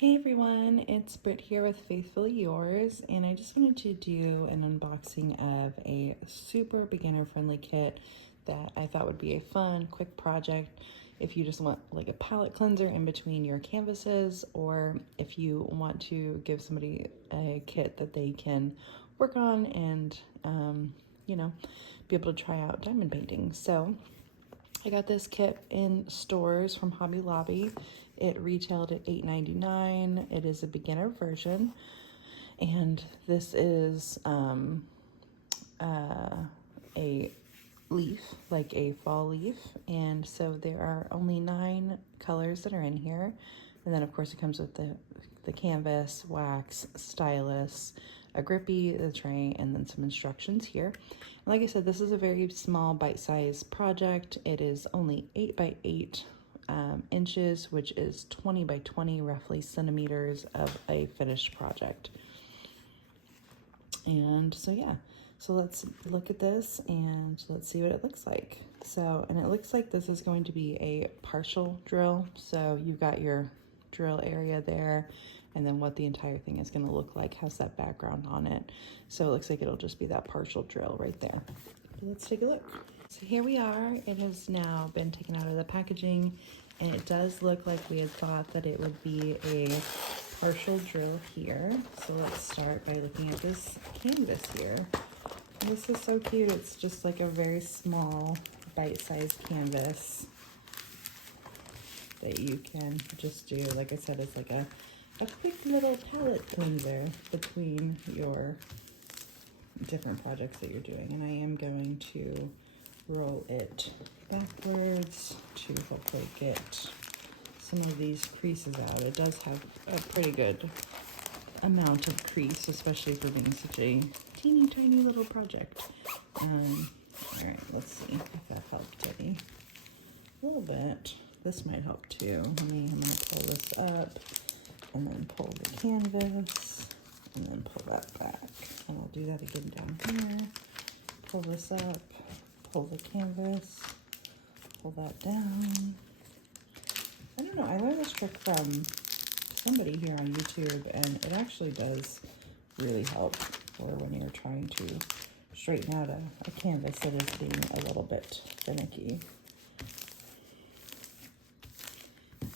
Hey everyone, it's Britt here with FaithfuLee Yours, and I just wanted to do an unboxing of a super beginner friendly kit that I thought would be a fun, quick project if you just want like a palette cleanser in between your canvases, or if you want to give somebody a kit that they can work on and, be able to try out diamond painting. So I got this kit in stores from Hobby Lobby. It retailed at $8.99. It is a beginner version, and this is a leaf, like a fall leaf. And so there are only 9 colors that are in here, and then of course it comes with the canvas, wax, stylus, a grippy, the tray, and then some instructions here. Like I said, this is a very small bite-sized project. It is only 8 by 8 inches, which is 20 by 20 roughly centimeters of a finished project. And so yeah, so let's look at this and let's see what it looks like. So, and it looks like this is going to be a partial drill. So you've got your drill area there, and then what the entire thing is going to look like has that background on it. So it looks like it'll just be that partial drill right there. Let's take a look. So here we are. It has now been taken out of the packaging, and it does look like we had thought that it would be a partial drill here. So let's start by looking at this canvas here. And this is so cute. It's just like a very small bite-sized canvas that you can just do. Like I said, it's like a quick little palette cleanser between your different projects that you're doing. And I am going to roll it backwards to hopefully get some of these creases out. It does have a pretty good amount of crease, especially for being such a teeny tiny little project. All right, let's see if that helped any. A little bit. This might help too. I'm gonna pull this up and then pull the canvas and then pull that back. And I'll do that again down here. Pull this up, pull the canvas, pull that down. I don't know, I learned this trick from somebody here on YouTube, and it actually does really help for when you're trying to straighten out a canvas that is being a little bit finicky.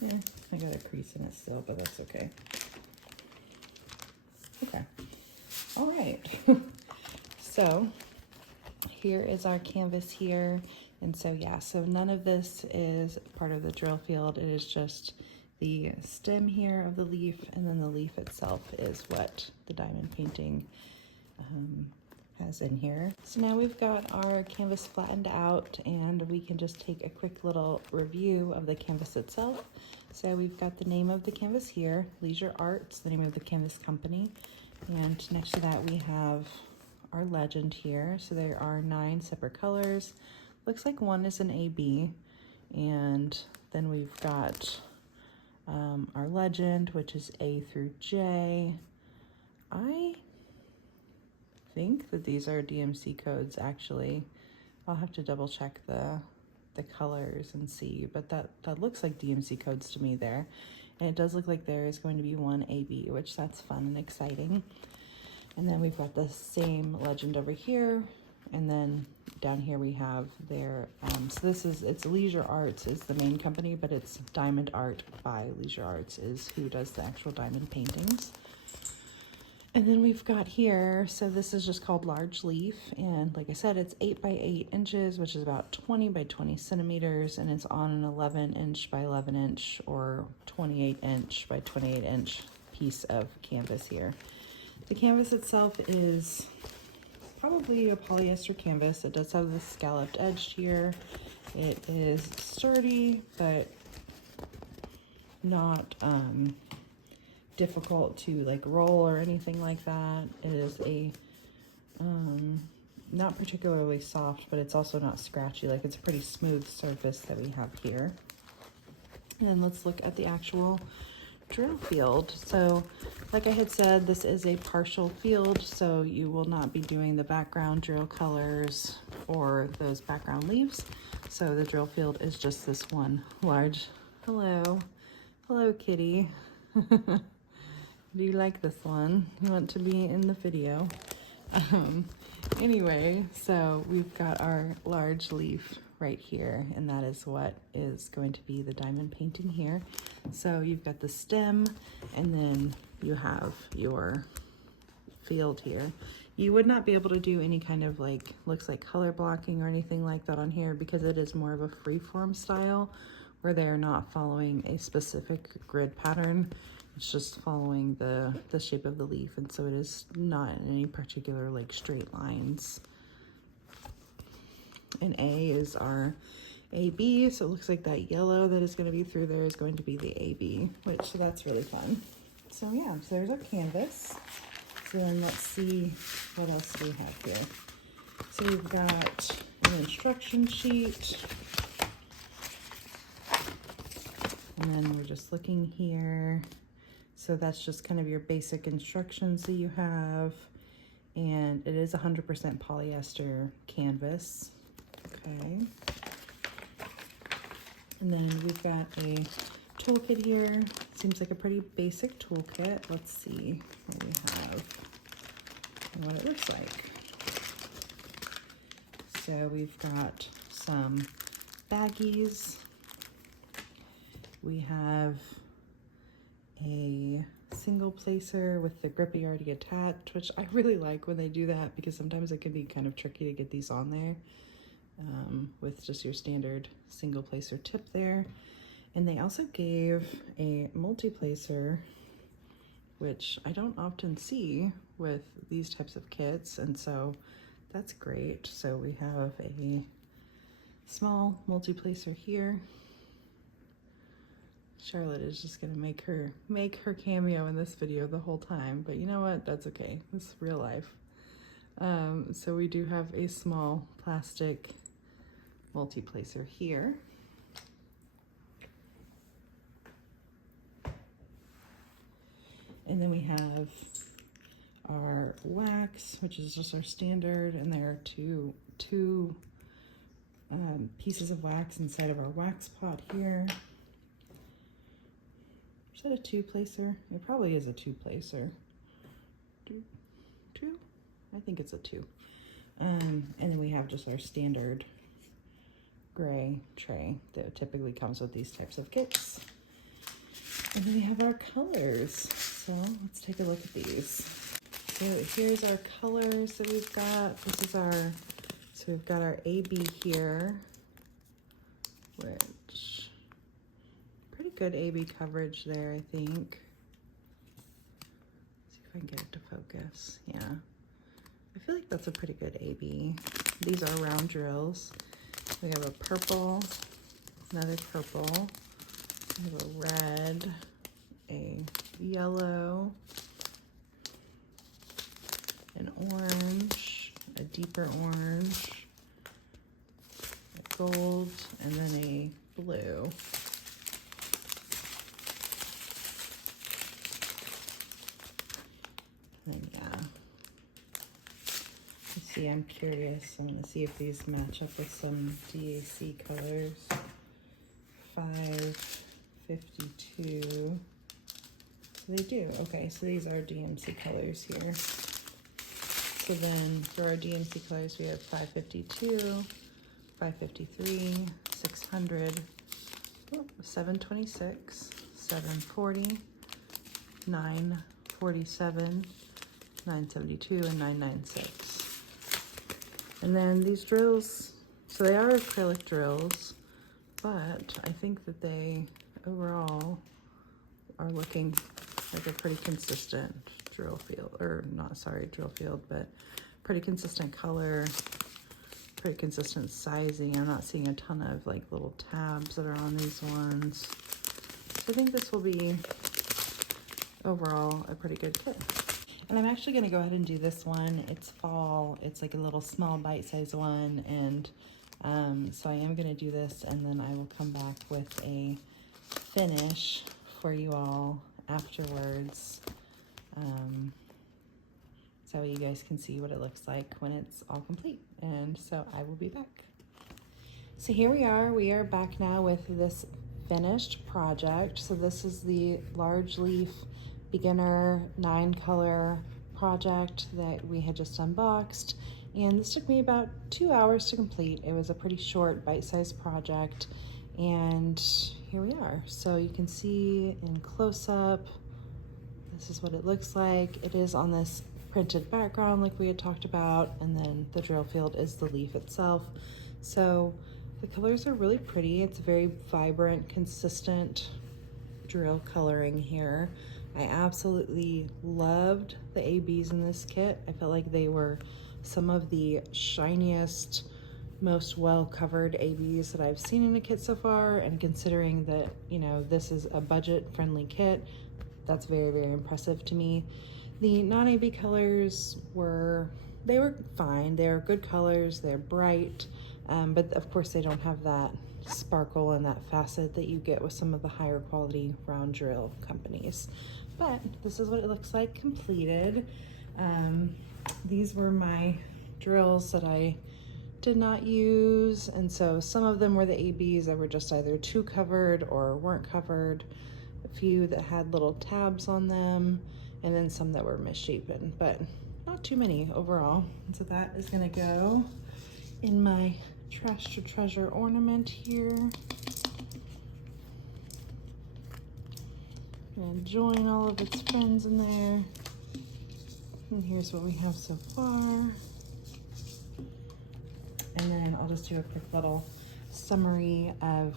Yeah, I got a crease in it still, but that's okay. Okay, all right. So here is our canvas here. And so yeah, so none of this is part of the drill field. It is just the stem here of the leaf, and then the leaf itself is what the diamond painting has in here. So now we've got our canvas flattened out, and we can just take a quick little review of the canvas itself. So we've got the name of the canvas here, Leisure Arts, the name of the canvas company. And next to that we have our legend here. So there are 9 separate colors. Looks like one is an AB, and then we've got our legend, which is A through J. I think that these are DMC codes, actually. I'll have to double check the colors and see, but that looks like DMC codes to me there. And it does look like there is going to be one AB, which that's fun and exciting. And then we've got the same legend over here, and then down here we have their, so it's Leisure Arts is the main company, but it's Diamond Art by Leisure Arts is who does the actual diamond paintings. And then we've got here, so this is just called Large Leaf, and like I said, it's 8 by 8 inches, which is about 20 by 20 centimeters, and it's on an 11 inch by 11 inch or 28 inch by 28 inch piece of canvas here. The canvas itself is probably a polyester canvas. It does have the scalloped edge here. It is sturdy, but not difficult to like roll or anything like that. It is a not particularly soft, but it's also not scratchy. Like, it's a pretty smooth surface that we have here. And let's look at the actual drill field. So like I had said, this is a partial field, so you will not be doing the background drill colors or those background leaves. So the drill field is just this one large, hello kitty. Do you like this one? You want to be in the video? Anyway, so we've got our large leaf right here, and that is what is going to be the diamond painting here. So you've got the stem, and then you have your field here. You would not be able to do any kind of like, looks like color blocking or anything like that on here, because it is more of a freeform style where they're not following a specific grid pattern. It's just following the shape of the leaf, and so it is not in any particular like straight lines. And A is our AB, so it looks like that yellow that is going to be through there is going to be the AB, so that's really fun. So yeah, so there's our canvas. So then let's see what else we have here. So we've got an instruction sheet. And then we're just looking here. So that's just kind of your basic instructions that you have. And it is 100% polyester canvas. Okay. And then we've got a toolkit here. Seems like a pretty basic toolkit. Let's see what we have and what it looks like. So we've got some baggies. We have a single placer with the grippy already attached, which I really like when they do that, because sometimes it can be kind of tricky to get these on there with just your standard single placer tip there. And they also gave a multi-placer, which I don't often see with these types of kits, and so that's great. So we have a small multi-placer here. Charlotte is just gonna make her cameo in this video the whole time, but you know what? That's okay. This is real life. So we do have a small plastic multi-placer here. And then we have our wax, which is just our standard, and there are two pieces of wax inside of our wax pot here. Is that a two-placer? It probably is a two-placer. Two? I think it's a two. And then we have just our standard gray tray that typically comes with these types of kits. And then we have our colors. So let's take a look at these. So here's our colors that we've got. This is so we've got our AB here, which pretty good AB coverage there, I think. Let's see if I can get it to focus. Yeah, I feel like that's a pretty good AB. These are round drills. We have a purple, another purple, we have a red, a yellow, an orange, a deeper orange, a gold, and then a blue. And yeah, let's see, I'm curious. I'm gonna see if these match up with some DAC colors. 552. They do. Okay, so these are DMC colors here. So then for our DMC colors, we have 552, 553, 600, 726, 740, 947, 972, and 996. And then these drills, so they are acrylic drills, but I think that they overall are looking like a pretty consistent drill field, or not, sorry, drill field, but pretty consistent color, pretty consistent sizing. I'm not seeing a ton of like little tabs that are on these ones. So I think this will be overall a pretty good kit. And I'm actually gonna go ahead and do this one. It's fall, it's like a little small bite-sized one, and so I am gonna do this, and then I will come back with a finish for you all afterwards, so you guys can see what it looks like when it's all complete. And so I will be back. So here we are back now with this finished project. So this is the large leaf beginner 9-color project that we had just unboxed, and this took me about 2 hours to complete. It was a pretty short bite-sized project, and here we are. So you can see in close-up, this is what it looks like. It is on this printed background like we had talked about, and then the drill field is the leaf itself. So the colors are really pretty. It's very vibrant, consistent drill coloring here. I absolutely loved the ABs in this kit. I felt like they were some of the shiniest, most well-covered ABs that I've seen in a kit so far, and considering that, you know, this is a budget-friendly kit, that's very, very impressive to me. The non-AB colors were fine. They're good colors, they're bright, but of course they don't have that sparkle and that facet that you get with some of the higher quality round drill companies. But this is what it looks like completed. These were my drills that I did not use, and so some of them were the ABs that were just either too covered or weren't covered, a few that had little tabs on them, and then some that were misshapen, but not too many overall. And so that is gonna go in my trash to treasure ornament here. And join all of its friends in there. And here's what we have so far. And then I'll just do a quick little summary of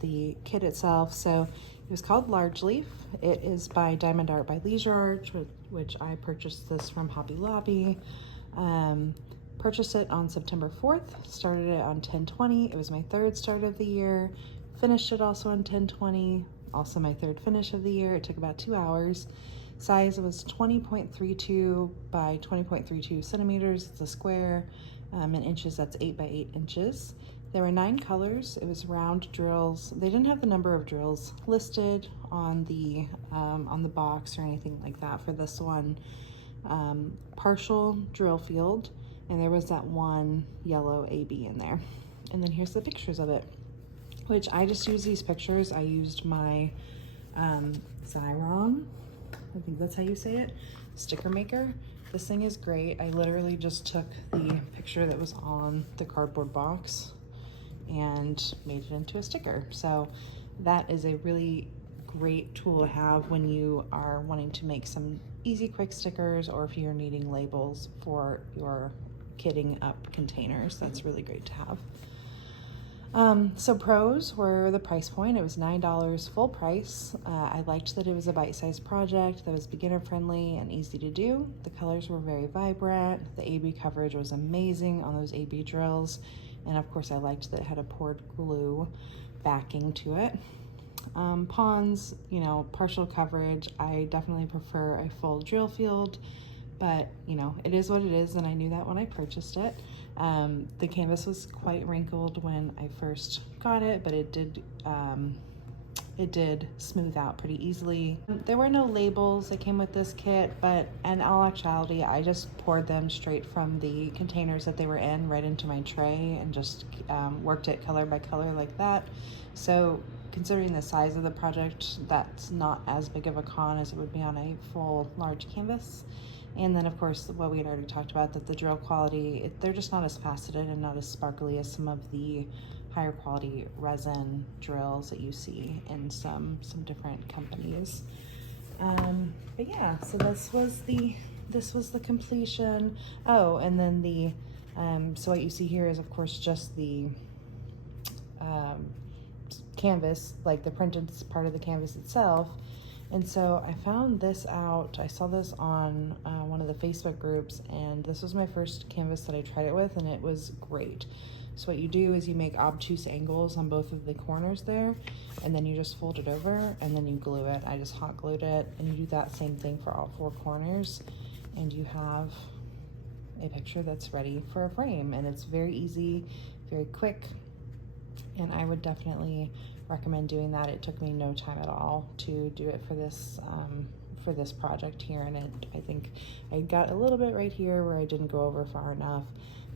the kit itself. So it was called Large Leaf. It is by Diamond Art by Leisure Art, which I purchased this from Hobby Lobby. Purchased it on September 4th, started it on 10/20. It was my third start of the year. Finished it also on 10/20, also my third finish of the year. It took about 2 hours. Size was 20.32 by 20.32 centimeters. It's a square. In inches, that's 8 by 8 inches. There were 9 colors. It was round drills. They didn't have the number of drills listed on the box or anything like that for this one. Partial drill field, and there was that one yellow AB in there. And then here's the pictures of it, which I just used these pictures. I used my Xyron, I think that's how you say it, sticker maker. This thing is great. I literally just took the picture that was on the cardboard box and made it into a sticker. So that is a really great tool to have when you are wanting to make some easy, quick stickers, or if you're needing labels for your kitting up containers. That's really great to have. So pros were the price point. It was $9 full price. I liked that it was a bite-sized project that was beginner friendly and easy to do. The colors were very vibrant. The AB coverage was amazing on those AB drills. And of course I liked that it had a poured glue backing to it. Pawns, you know, partial coverage. I definitely prefer a full drill field, but you know, it is what it is, and I knew that when I purchased it. The canvas was quite wrinkled when I first got it, but it did smooth out pretty easily. There were no labels that came with this kit, but in all actuality, I just poured them straight from the containers that they were in right into my tray and just worked it color by color like that. So considering the size of the project, that's not as big of a con as it would be on a full large canvas. And then of course, what we had already talked about, that the drill quality, they're just not as faceted and not as sparkly as some of the higher quality resin drills that you see in some different companies. But yeah, so this was the completion. Oh, and then so what you see here is of course just the canvas, like the printed part of the canvas itself. And so I found this out. I saw this on one of the Facebook groups, and this was my first canvas that I tried it with, and it was great. So what you do is you make obtuse angles on both of the corners there, and then you just fold it over, and then you glue it. I just hot glued it, and you do that same thing for all 4 corners, and you have a picture that's ready for a frame. And it's very easy, very quick, and I would definitely recommend doing that. It took me no time at all to do it for this project here, and I think I got a little bit right here where I didn't go over far enough,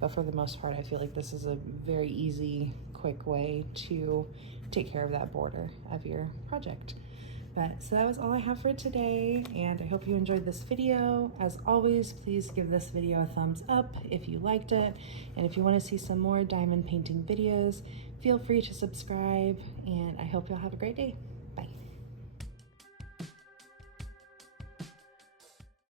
but for the most part I feel like this is a very easy, quick way to take care of that border of your project. But so that was all I have for today, and I hope you enjoyed this video. As always, please give this video a thumbs up if you liked it, and if you want to see some more diamond painting videos, feel free to subscribe, and I hope you'll have a great day.